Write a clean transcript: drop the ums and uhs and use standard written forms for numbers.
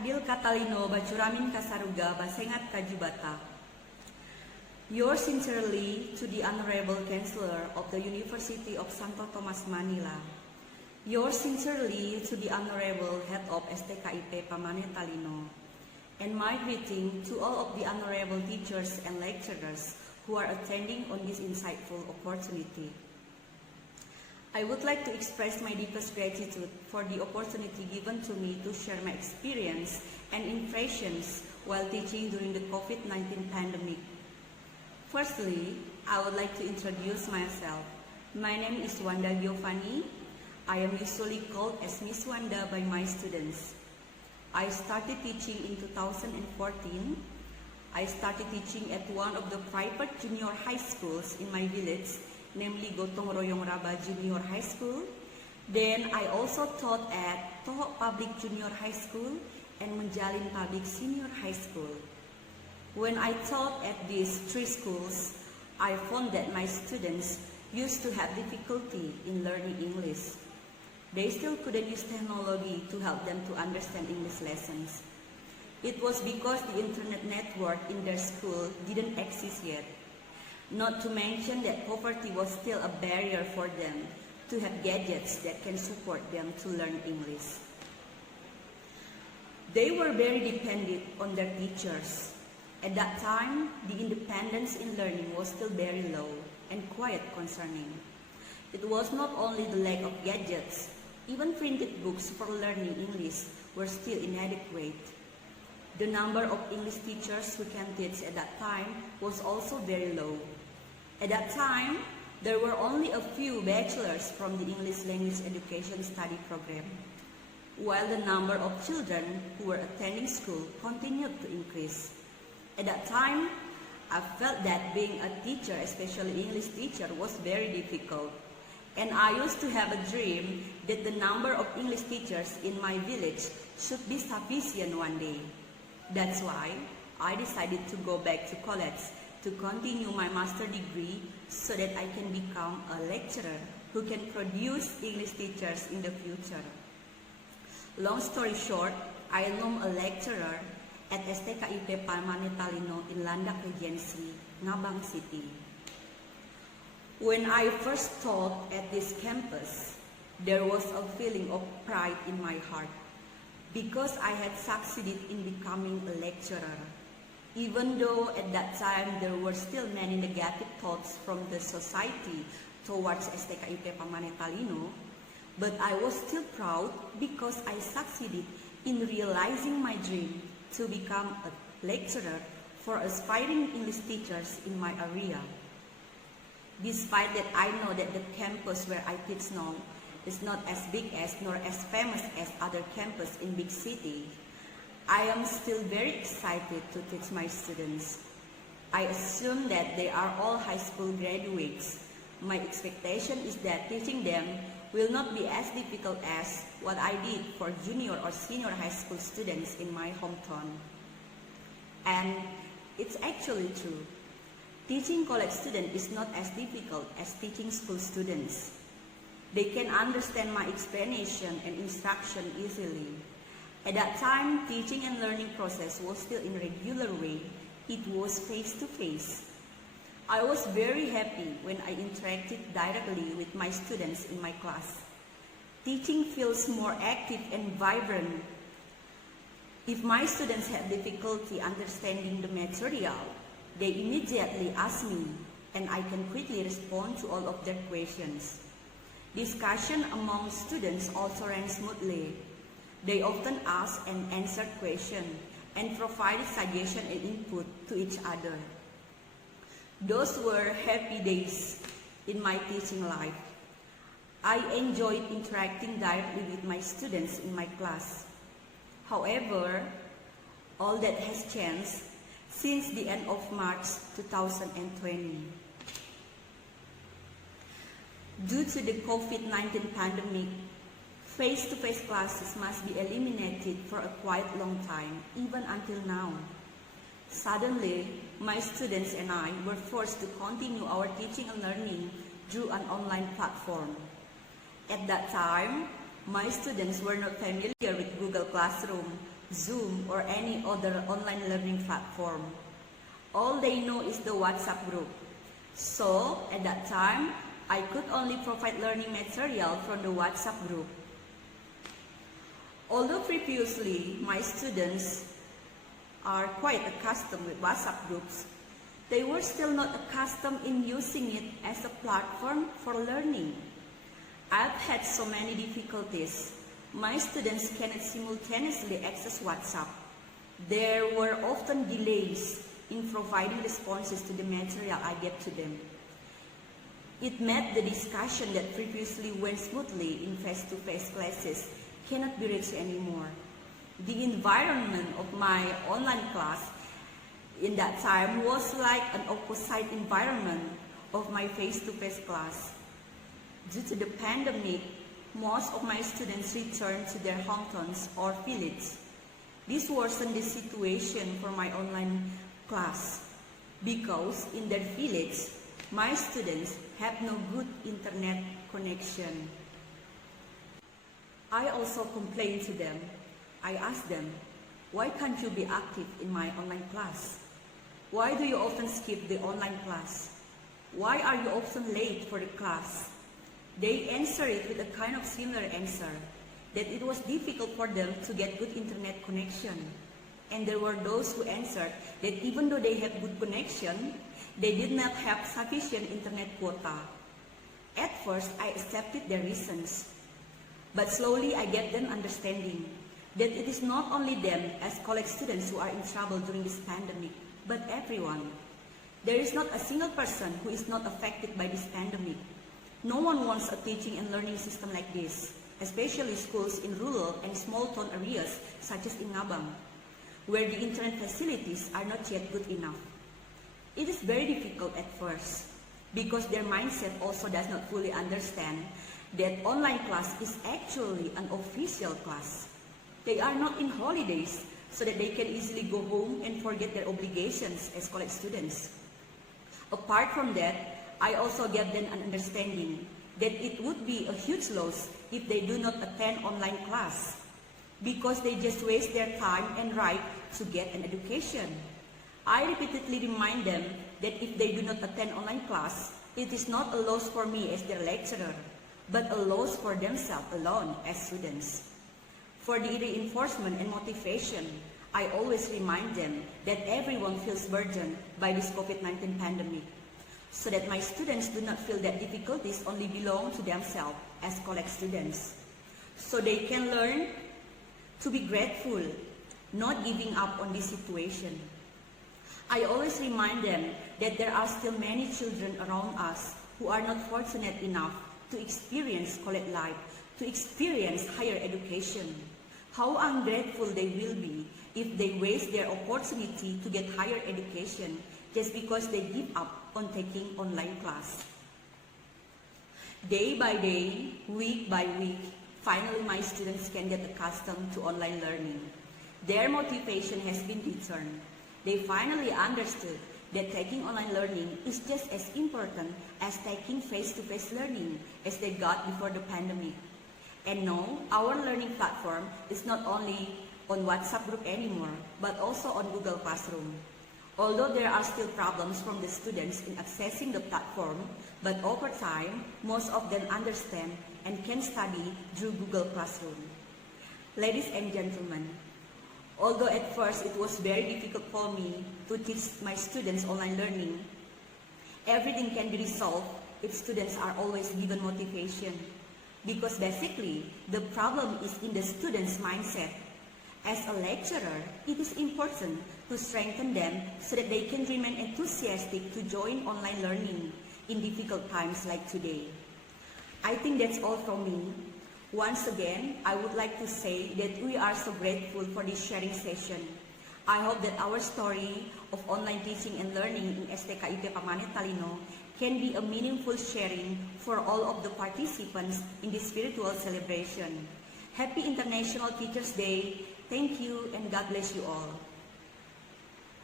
Adil Katalino Bajuramin Kasaruga Basengat Kajubata. Yours sincerely to the Honorable Chancellor of the University of Santo Tomas Manila. Yours sincerely to the Honorable Head of STKIP Pamane Talino. And my greeting to all of the honorable teachers and lecturers who are attending on this insightful opportunity. I would like to express my deepest gratitude for the opportunity given to me to share my experience and impressions while teaching during the COVID-19 pandemic. Firstly, I would like to introduce myself. My name is Wanda Giovani. I am usually called as Miss Wanda by my students. I started teaching in 2014. I started teaching at one of the private junior high schools in my village, namely Gotong Royong Raba Junior High School. Then I also taught at Toho Public Junior High School and Menjalin Public Senior High School. When I taught at these three schools, I found that my students used to have difficulty in learning English. They still couldn't use technology to help them to understand English lessons. It was because the internet network in their school didn't exist yet. Not to mention that poverty was still a barrier for them to have gadgets that can support them to learn English. They were very dependent on their teachers. At that time, the independence in learning was still very low and quite concerning. It was not only the lack of gadgets, even printed books for learning English were still inadequate. The number of English teachers who can teach at that time was also very low. At that time, there were only a few bachelors from the English Language Education Study program, while the number of children who were attending school continued to increase. At that time, I felt that being a teacher, especially English teacher, was very difficult. And I used to have a dream that the number of English teachers in my village should be sufficient one day. That's why I decided to go back to college to continue my master degree so that I can become a lecturer who can produce English teachers in the future. Long story short, I am a lecturer at STKIP Pamane Talino in Landak Regency, Ngabang City. When I first taught at this campus, there was a feeling of pride in my heart because I had succeeded in becoming a lecturer. Even though at that time there were still many negative thoughts from the society towards STKIP Pamane Talino, but I was still proud because I succeeded in realizing my dream to become a lecturer for aspiring English teachers in my area. Despite that, I know that the campus where I teach now is not as big as nor as famous as other campus in big city. I am still very excited to teach my students. I assume that they are all high school graduates. My expectation is that teaching them will not be as difficult as what I did for junior or senior high school students in my hometown. And it's actually true. Teaching college students is not as difficult as teaching school students. They can understand my explanation and instruction easily. At that time, teaching and learning process was still in regular way. It was face-to-face. I was very happy when I interacted directly with my students in my class. Teaching feels more active and vibrant. If my students have difficulty understanding the material, they immediately ask me, and I can quickly respond to all of their questions. Discussion among students also ran smoothly. They often ask and answered questions and provided suggestions and input to each other. Those were happy days in my teaching life. I enjoyed interacting directly with my students in my class. However, all that has changed since the end of March 2020. Due to the COVID-19 pandemic, face-to-face classes must be eliminated for a quite long time, even until now. Suddenly, my students and I were forced to continue our teaching and learning through an online platform. At that time, my students were not familiar with Google Classroom, Zoom, or any other online learning platform. All they know is the WhatsApp group. So, at that time, I could only provide learning material from the WhatsApp group. Although previously my students are quite accustomed with WhatsApp groups, they were still not accustomed in using it as a platform for learning. I've had so many difficulties. My students cannot simultaneously access WhatsApp. There were often delays in providing responses to the material I gave to them. It made the discussion that previously went smoothly in face-to-face classes cannot be reached anymore. The environment of my online class in that time was like an opposite environment of my face-to-face class. Due to the pandemic, most of my students returned to their hometowns or villages. This worsened the situation for my online class because in their village, my students have no good internet connection. I also complained to them. I asked them, why can't you be active in my online class? Why do you often skip the online class? Why are you often late for the class? They answered it with a kind of similar answer, that it was difficult for them to get good internet connection. And there were those who answered that even though they had good connection, they did not have sufficient internet quota. At first, I accepted their reasons. But slowly I get them understanding that it is not only them as college students who are in trouble during this pandemic, but everyone. There is not a single person who is not affected by this pandemic. No one wants a teaching and learning system like this, especially schools in rural and small town areas such as in Ngabang, where the internet facilities are not yet good enough. It is very difficult at first, because their mindset also does not fully understand that online class is actually an official class. They are not in holidays, so that they can easily go home and forget their obligations as college students. Apart from that, I also gave them an understanding that it would be a huge loss if they do not attend online class, because they just waste their time and right to get an education. I repeatedly remind them that if they do not attend online class, it is not a loss for me as their lecturer, but a loss for themselves alone as students. For the reinforcement and motivation, I always remind them that everyone feels burdened by this COVID-19 pandemic, so that my students do not feel that difficulties only belong to themselves as college students. So they can learn to be grateful, not giving up on this situation. I always remind them that there are still many children around us who are not fortunate enough to experience college life, to experience higher education. How ungrateful they will be if they waste their opportunity to get higher education just because they give up on taking online class. Day by day, week by week, finally my students can get accustomed to online learning. Their motivation has been returned. They finally understood that taking online learning is just as important as taking face-to-face learning as they got before the pandemic. And now, our learning platform is not only on WhatsApp group anymore, but also on Google Classroom. Although there are still problems from the students in accessing the platform, but over time, most of them understand and can study through Google Classroom. Ladies and gentlemen, although at first it was very difficult for me to teach my students online learning, everything can be resolved if students are always given motivation. Because basically, the problem is in the student's mindset. As a lecturer, it is important to strengthen them so that they can remain enthusiastic to join online learning in difficult times like today. I think that's all from me. Once again, I would like to say that we are so grateful for this sharing session. I hope that our story of online teaching and learning in STKIP Pamanet Talino can be a meaningful sharing for all of the participants in this spiritual celebration. Happy International Teachers' Day. Thank you and God bless you all.